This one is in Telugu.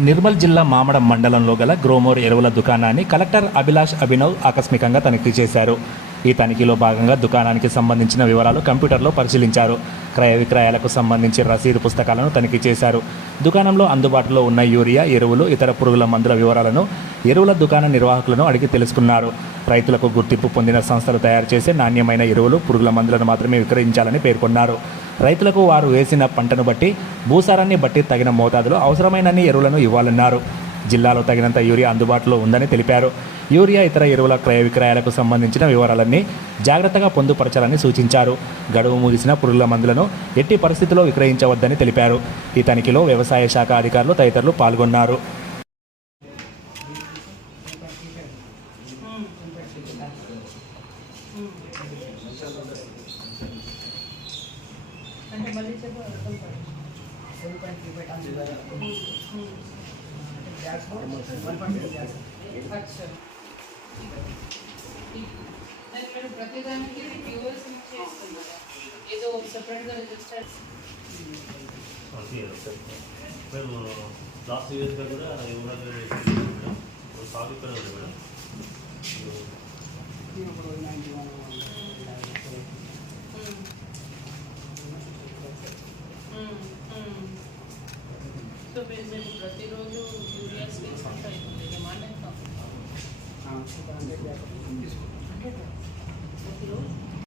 నిర్మల్ జిల్లా మామడం మండలంలో గల గ్రోమోర్ ఎరువుల దుకాణాన్ని కలెక్టర్ అభిలాష్ అభినవ్ ఆకస్మికంగా తనిఖీ చేశారు. ఈ తనిఖీలో భాగంగా దుకాణానికి సంబంధించిన వివరాలు కంప్యూటర్లో పరిశీలించారు. క్రయ విక్రయాలకు సంబంధించి రసీదు పుస్తకాలను తనిఖీ చేశారు. దుకాణంలో అందుబాటులో ఉన్న యూరియా ఎరువులు ఇతర పురుగుల మందుల వివరాలను ఎరువుల దుకాణ నిర్వాహకులను అడిగి తెలుసుకున్నారు. రైతులకు గుర్తింపు పొందిన సంస్థలు తయారు చేసే నాణ్యమైన ఎరువులు పురుగుల మందులను మాత్రమే విక్రయించాలని పేర్కొన్నారు. రైతులకు వారు వేసిన పంటను బట్టి భూసారాన్ని బట్టి తగిన మోతాదులో అవసరమైనన్ని ఎరువులను ఇవ్వాలన్నారు. జిల్లాలో తగినంత యూరియా అందుబాటులో ఉందని తెలిపారు. యూరియా ఇతర ఎరువుల క్రయ విక్రయాలకు సంబంధించిన వివరాలన్నీ జాగ్రత్తగా పొందుపరచాలని సూచించారు. గడువు ముగిసిన పురుగుల మందులను ఎట్టి పరిస్థితుల్లో విక్రయించవద్దని తెలిపారు. ఈ తనిఖీలో వ్యవసాయ శాఖ అధికారులు తదితరులు పాల్గొన్నారు. అంటే మళ్ళీ చెప్పు అర్థం కాదు. అచ్చా. మరి మీరు ప్రతిదానికి వ్యూవర్స్ చేస్తున్నారా ఏదో సెపరేట్గా రిజిస్టర్ మేము లాస్ట్ ఇయర్స్గా కూడా ఎవరైనా సాగు ఇక్కడ ఉంది మేడం సో మీరు మీరు ప్రతిరోజు యూరియాస్ వేసుకుంటూ అయిపోతుంది డిమాండ్ ఎంత హండ్రెడ్ ప్రతిరోజు